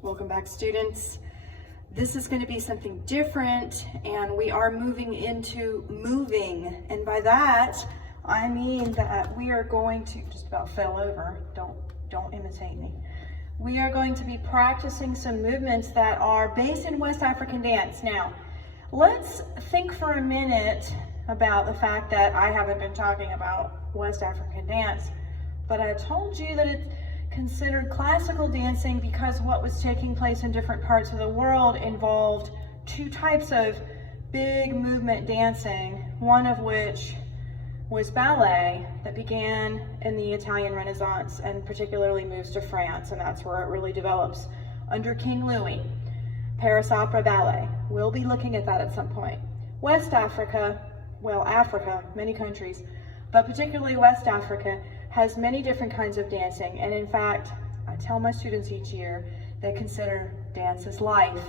Welcome back, students. This is going to be something different, and we are moving into moving. And by that, I mean that we are going to, just about fell over, don't imitate me. We are going to be practicing some movements that are based in West African dance. Now, let's think for a minute about the fact that I haven't been talking about West African dance, but I told you that it's considered classical dancing because what was taking place in different parts of the world involved two types of big movement dancing, one of which was ballet that began in the Italian Renaissance and particularly moves to France, and that's where it really develops under King Louis. Paris Opera Ballet. We'll be looking at that at some point. West Africa, well, Africa, many countries, but particularly West Africa, has many different kinds of dancing. And in fact, I tell my students each year, they consider dance as life,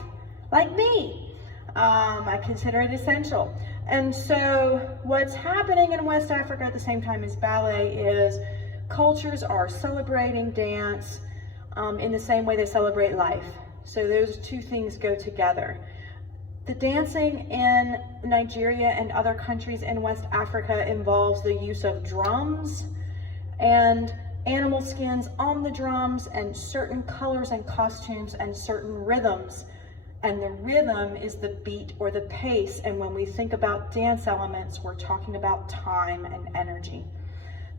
like me. I consider it essential. And so what's happening in West Africa at the same time as ballet is cultures are celebrating dance in the same way they celebrate life. So those two things go together. The dancing in Nigeria and other countries in West Africa involves the use of drums and animal skins on the drums and certain colors and costumes and certain rhythms. And the rhythm is the beat or the pace. And when we think about dance elements, we're talking about time and energy.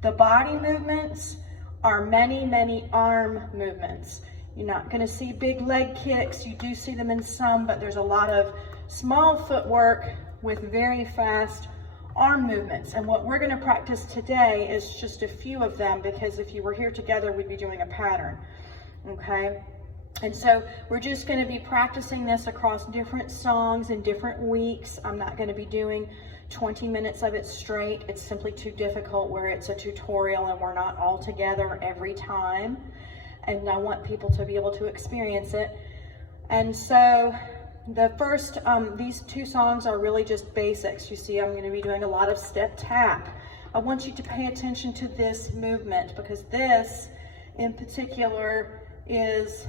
The body movements are many arm movements. You're not going to see big leg kicks. You do see them in some, but there's a lot of small footwork with very fast arm movements. And what we're going to practice today is just a few of them, because if you were here together, we'd be doing a pattern. Okay? And so we're just going to be practicing this across different songs in different weeks. I'm not going to be doing 20 minutes of it straight. It's simply too difficult where it's a tutorial and we're not all together every time. And I want people to be able to experience it. And so the first, these two songs are really just basics. You see, I'm going to be doing a lot of step tap. I want you to pay attention to this movement, because this in particular is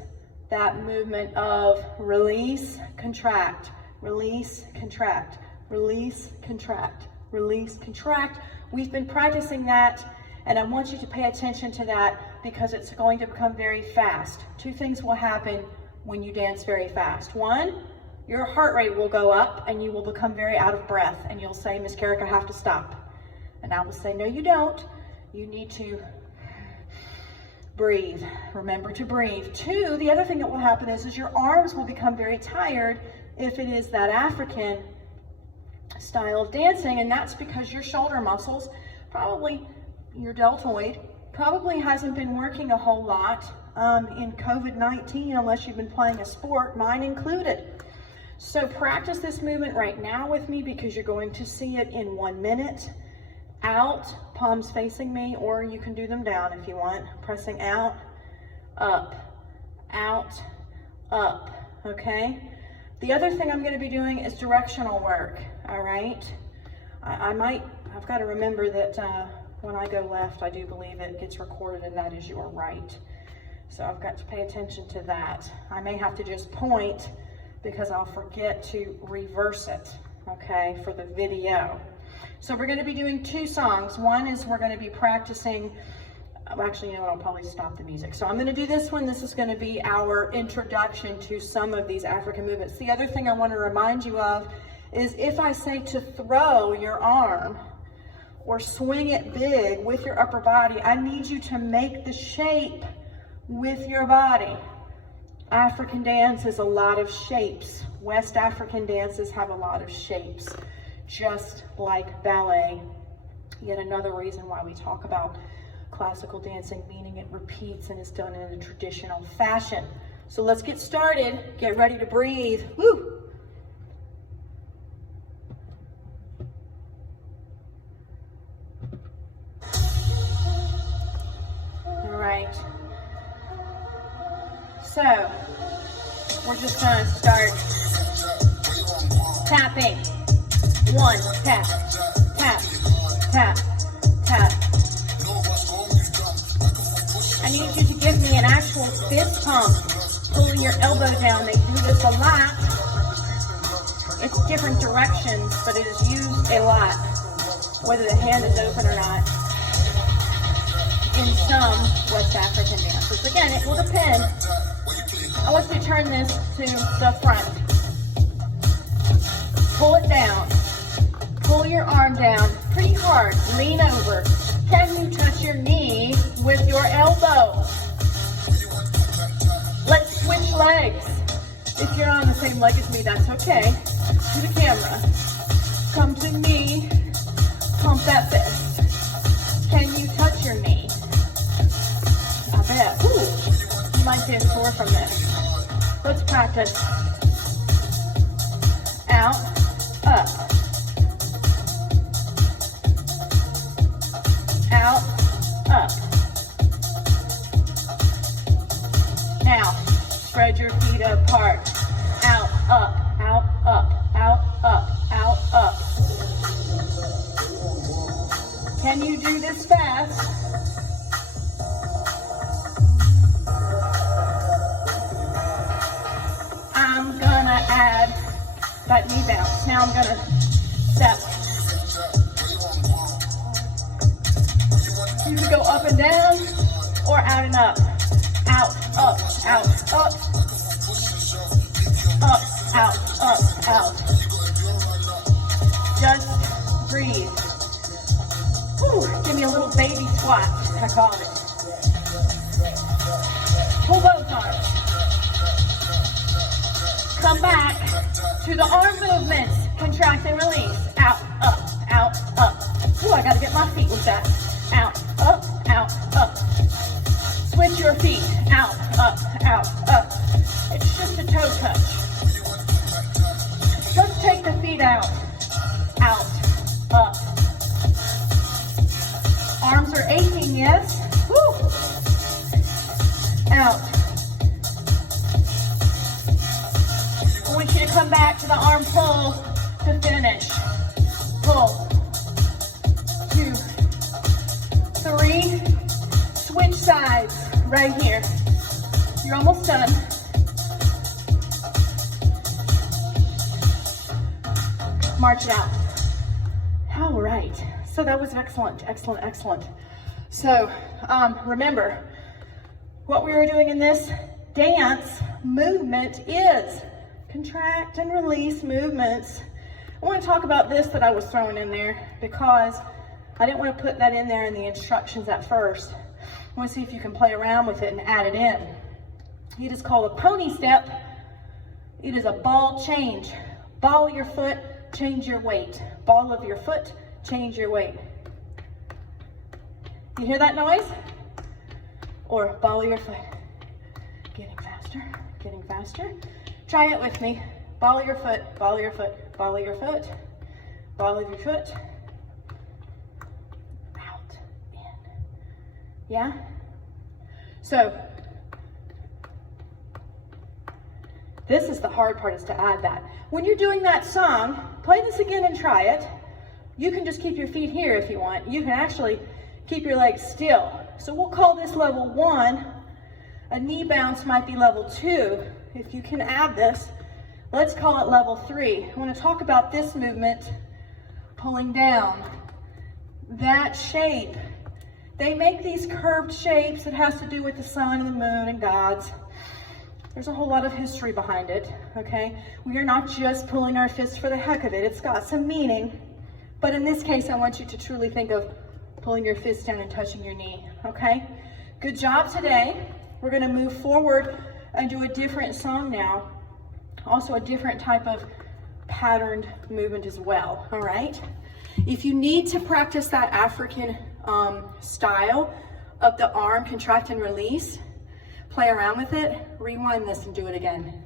that movement of release, contract, release, contract, release, contract, release, contract. We've been practicing that, and I want you to pay attention to that because it's going to become very fast. Two things will happen when you dance very fast. One, your heart rate will go up and you will become very out of breath, and you'll say, Miss Carrick, I have to stop. And I will say, no, you don't. You need to breathe. Remember to breathe. Two, the other thing that will happen is your arms will become very tired if it is that African style of dancing, and that's because your shoulder muscles, probably your deltoid, probably hasn't been working a whole lot in COVID-19 unless you've been playing a sport, mine included. So practice this movement right now with me, because you're going to see it in 1 minute. Out, palms facing me, or you can do them down if you want. Pressing out, up, okay? The other thing I'm going to be doing is directional work, all right? I've got to remember that when I go left, I do believe it gets recorded, and that is your right. So I've got to pay attention to that. I may have to just point because I'll forget to reverse it, okay, for the video. So we're going to be doing two songs. One is we're going to be practicing, actually, you know what, I'll probably stop the music. So I'm going to do this one. This is going to be our introduction to some of these African movements. The other thing I want to remind you of is if I say to throw your arm or swing it big with your upper body, I need you to make the shape with your body. African dance is a lot of shapes. West African dances have a lot of shapes, just like ballet. Yet another reason why we talk about classical dancing, meaning it repeats and is done in a traditional fashion. So let's get started. Get ready to breathe. Woo! All right. So we're just going to start tapping. 1, tap, tap, tap, tap. need you to give me an actual fist pump, pulling your elbow down. They do this a lot. It's different directions, but it is used a lot, whether the hand is open or not, in some West African dances. Again, it will depend. I want you to turn this to the front. Pull it down. Pull your arm down pretty hard. Lean over. Can you touch your knee with your elbow? Let's switch legs. If you're on the same leg as me, that's okay. To the camera. Come to me. Pump that fist. Can you touch your knee? I bet. Ooh, you might get sore from this. Let's practice. Out, up. Out, up. Now, spread your feet apart. Out, up, out, up, out, up, out, up. Can you do this fast? I'm gonna add that knee bounce. Now I'm gonna step. You can go up and down or out and up. Out, up, out, up. Up, out, up, out. Just breathe. Whew, give me a little baby squat, I call it. Pull both arms. Come back to the arm movements. Contract and release. Out, up, out, up. Ooh, I gotta get my feet with that. Out, up, out, up. Switch your feet. Out, up, out, up. It's just a toe touch. Just take the feet out. Out, up. Arms are aching, yes? Woo! Out. I want you to come back to the arm pull to finish. Pull. 2, 3. Switch sides right here. You're almost done. March it out. All right. So that was excellent, excellent, excellent. So remember, what we were doing in this dance movement is contract and release movements. I want to talk about this that I was throwing in there because I didn't want to put that in there in the instructions at first. I want to see if you can play around with it and add it in. It is called a pony step. It is a ball change. Ball your foot, change your weight. Ball of your foot, change your weight. You hear that noise? Or ball of your foot. Getting faster, getting faster. Try it with me. Ball of your foot, ball of your foot, ball of your foot, ball of your foot. Out, in. Yeah? So, this is the hard part, is to add that. When you're doing that song, play this again and try it. You can just keep your feet here if you want. You can actually keep your legs still. So we'll call this level 1. A knee bounce might be level 2. If you can add this, let's call it level 3. I want to talk about this movement, pulling down. That shape. They make these curved shapes. It has to do with the sun and the moon and gods. There's a whole lot of history behind it, okay? We are not just pulling our fists for the heck of it. It's got some meaning. But in this case, I want you to truly think of pulling your fist down and touching your knee, okay? Good job today. We're going to move forward and do a different song now. Also a different type of patterned movement as well, all right? If you need to practice that African style of the arm contract and release, play around with it, rewind this and do it again.